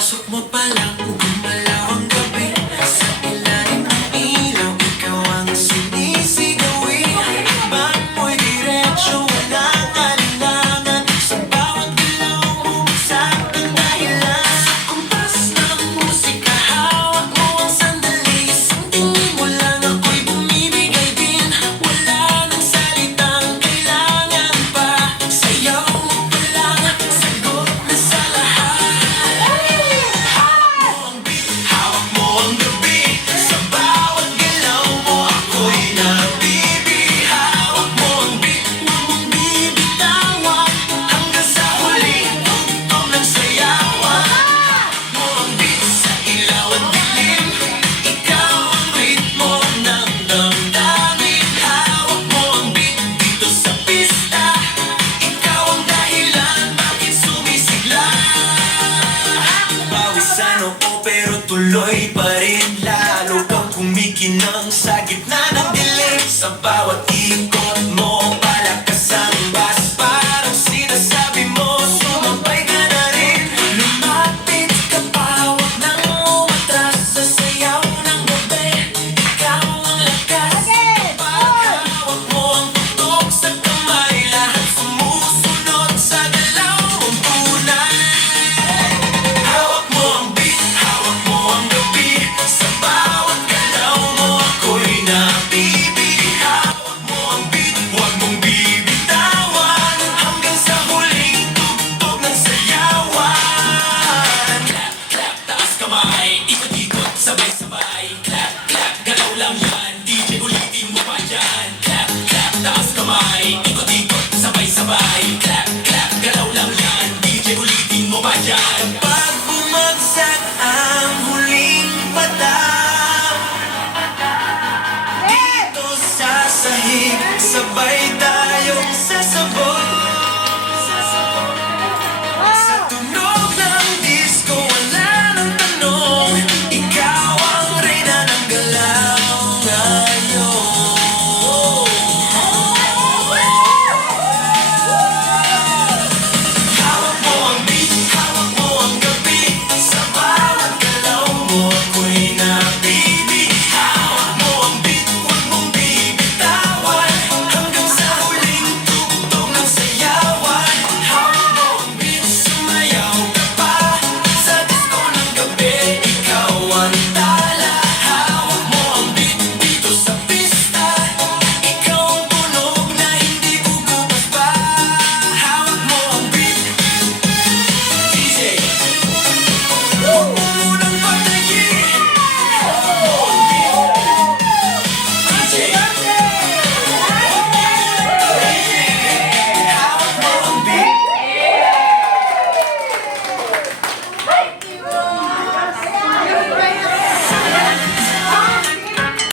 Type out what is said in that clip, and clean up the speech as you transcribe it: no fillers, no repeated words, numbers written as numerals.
Pagpasok mo pa lang, gumalaw ang gabi. Sa ilalim ng ilaw, ikaw ang sinisigawi. Bakit mo'y diretsyo, walang alinlangan. Sa bawat galaw mo, sakit ang dahilan. Sa kumpas ng musika, hawak mo ang sandali. Isang tingin mo lang ako'y bumibigay din. Wala nang salitang kailangan pa. Sayaw mo pa lang, sagot na sa lahat. Hawak mo ang gabi. Sa bawat galaw mo, ako'y nabibi. Hawak mo ang beat, huwag mong bibitawan. Hanggang sa huling tugtog ng sayawan. Hawak mo ang beat sa ilaw at dilim. Ikaw ang ritmo ng damdamin. Hawak mo ang beat dito sa pista. Ikaw ang dahilan bakit sumisigla. Pawisan ako pero tuloy pa rin. Lalo kang kumikinang sa gitna ng dilim. Sa bawat ikot mo, palakas ang bas. Parang sinasabi mo, sumabay ka na rin. Lumapit ka pa, huwag nang umatras. Sa sayaw ng gabi, ikaw ang lakas. Paghawak mo ang tutok sa kamay, lahat sumusunod sa galaw mong tunay. Hawak mo ang beat, hawak mo ang gabi. Sa bawat galaw mo, ako'y nabibi. Hawak mo ang beat, huwag mong bibitawan. Hanggang sa huling tugtog ng sayawan. Clap, clap, taas kamay. Ikot-ikot, sabay-sabay. Clap, clap, galaw lang yan. DJ ulitin mo pa dyan. Clap, clap, taas kamay. Ikot-ikot, sabay-sabay. Clap, clap, galaw lang yan. DJ ulitin mo pa dyan. Kapag bumagsak ang huling patak, dito sa sahig, sabay tayong sasabog.